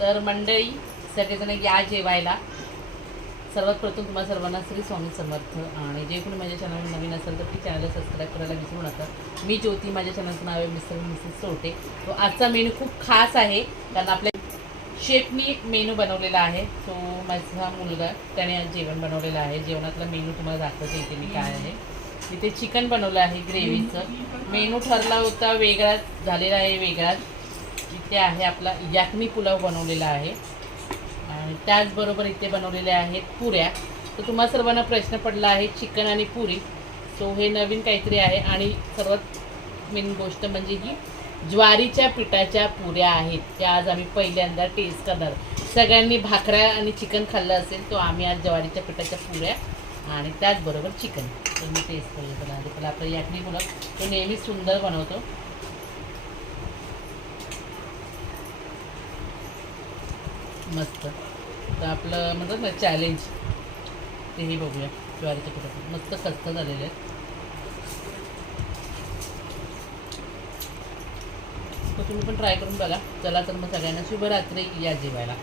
तर मंडळी सगळेजण या जेवायला. सर्वात प्रथम तुम्हाला सर्वांना श्री स्वामी समर्थ. आणि जे कोणी माझ्या चॅनल नवीन असेल तर ती चॅनलला सबस्क्राईब करायला विसरू नका. मी ज्योती, माझ्या चॅनलचं नाव आहे मिस्टर मिसेस सोटे. तो आजचा मेनू खूप खास आहे कारण आपल्या शेफनी मेनू बनवलेला आहे. सो माझा मुलगा त्याने आज जेवण बनवलेलं आहे. जेवणातला मेनू तुम्हाला दाखवते इथे मी काय आहे. इथे चिकन बनवलं आहे ग्रेव्हीचं. मेनू ठरला होता वेगळाच झालेला आहे वेगळाच. इथे आहे आपला याकनी पुलाव बनवलेला आहे आणि त्याचबरोबर इथे बनवलेले आहेत पुऱ्या. तर तुम्हा सर्वांना प्रश्न पडला आहे चिकन आणि पुरी. सो हे नवीन काहीतरी आहे आणि सर्वात मेन गोष्ट म्हणजे ही ज्वारीच्या पिठाच्या पुऱ्या आहेत. त्या आज आम्ही पहिल्यांदा टेस्ट करणार. सगळ्यांनी भाकऱ्या आणि चिकन खाल्लं असेल तो आम्ही आज ज्वारीच्या पिठाच्या पुऱ्या आणि त्याचबरोबर चिकन. तर मी टेस्ट करूया. त्याला आधी पहिला आपला याकनी पुलाव तो नेहमी सुंदर बनवतो. मस्त. तर आपलं म्हणतात ना चॅलेंज तेही बघूया. ज्वारीच्या पिठाचं मस्त खस्त झालेले आहेत. तर तुम्ही पण ट्राय करून बघा. चला तर मग सगळ्यांना शुभरात्री. या जेवायला.